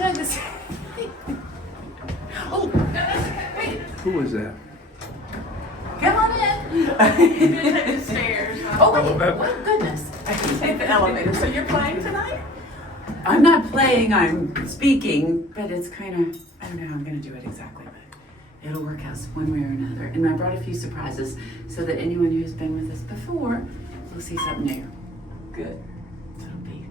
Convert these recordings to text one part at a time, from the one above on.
Douglas. Oh, wait. Who was that? Come on in. You can take the stairs. Oh, wait. What goodness. I can take the elevator. So you're playing tonight? I'm not playing, I'm speaking, but it's kind of, I don't know how I'm going to do it exactly, but it'll work out one way or another. And I brought a few surprises so that anyone who's been with us before will see something new. Good. So it'll be,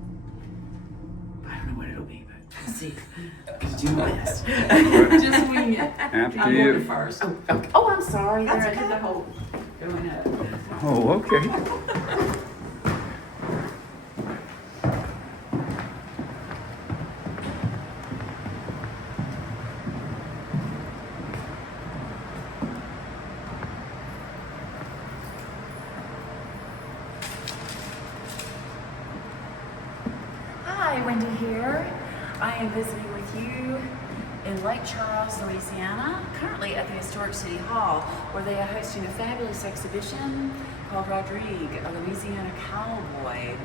I don't know what it'll be, but we'll see. I'm do my best. Just wing it. After I'm you. going first. Oh, okay. Oh, I'm sorry. That's There, I okay. did the whole going up. Oh, okay. Hi, Wendy here. I am visiting with you in Lake Charles, Louisiana, currently at the Historic City Hall, where they are hosting a fabulous exhibition called Rodrigue, a Louisiana Cowboy.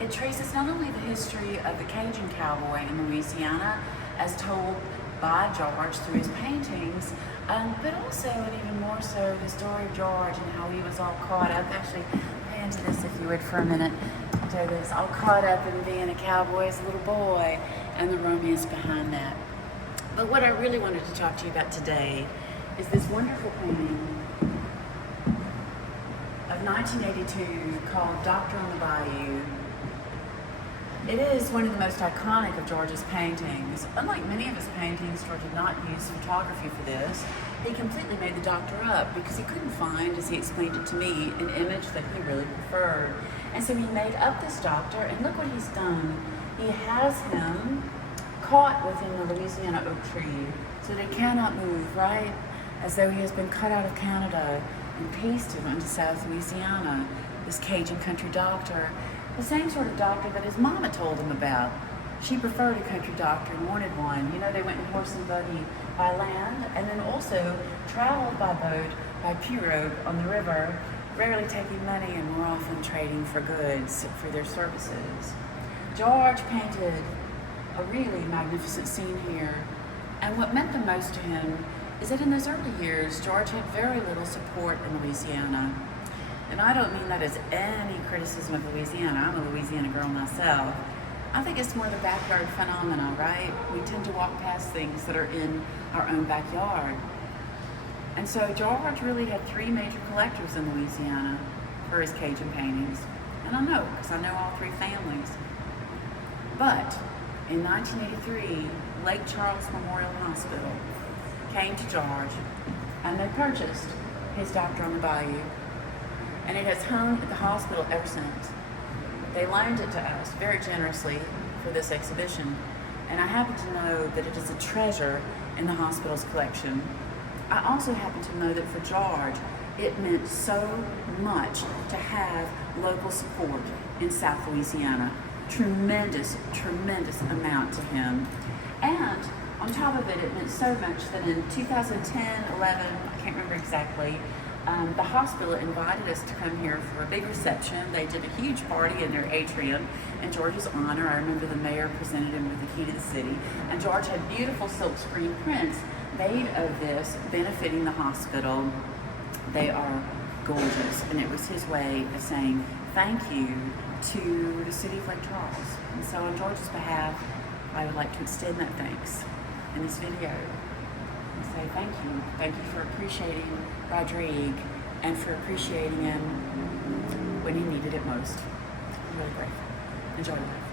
It traces not only the history of the Cajun cowboy in Louisiana, as told by George through his paintings, but also, and even more so, the story of George and how he was all caught up. Actually, pay into this if you would for a minute. Douglas, all caught up in being a cowboy as a little boy and the romance behind that. But what I really wanted to talk to you about today is this wonderful painting of 1982 called Doctor on the Bayou. It is one of the most iconic of George's paintings. Unlike many of his paintings, George did not use photography for this. He completely made the doctor up because he couldn't find, as he explained it to me, an image that he really preferred. And so he made up this doctor, and look what he's done. He has him caught within the Louisiana oak tree so that he cannot move, right? As though he has been cut out of Canada and pasted into South Louisiana, this Cajun country doctor. The same sort of doctor that his mama told him about. She preferred a country doctor and wanted one. You know, they went in horse and buggy by land and then also traveled by boat, by pirogue on the river, rarely taking money and more often trading for goods for their services. George painted a really magnificent scene here, and what meant the most to him is that in those early years, George had very little support in Louisiana. And I don't mean that as any criticism of Louisiana. I'm a Louisiana girl myself. I think it's more the backyard phenomena, right? We tend to walk past things that are in our own backyard. And so George really had three major collectors in Louisiana for his Cajun paintings. And I know, because I know all three families. But in 1983, Lake Charles Memorial Hospital came to George and they purchased his Doctor on the Bayou. And it has hung at the hospital ever since. They loaned it to us very generously for this exhibition, and I happen to know that it is a treasure in the hospital's collection. I also happen to know that for George, it meant so much to have local support in South Louisiana. Tremendous, tremendous amount to him. And on top of it, it meant so much that in 2010, 11, I can't remember exactly, the hospital invited us to come here for a big reception. They did a huge party in their atrium in George's honor. I remember the mayor presented him with the key to the city. And George had beautiful silk screen prints made of this, benefiting the hospital. They are gorgeous. And it was his way of saying thank you to the city of Lake Charles. And so on George's behalf, I would like to extend that thanks in this video. Say thank you. Thank you for appreciating Rodrigue and for appreciating him when he needed it most. I'm really grateful. Enjoy life.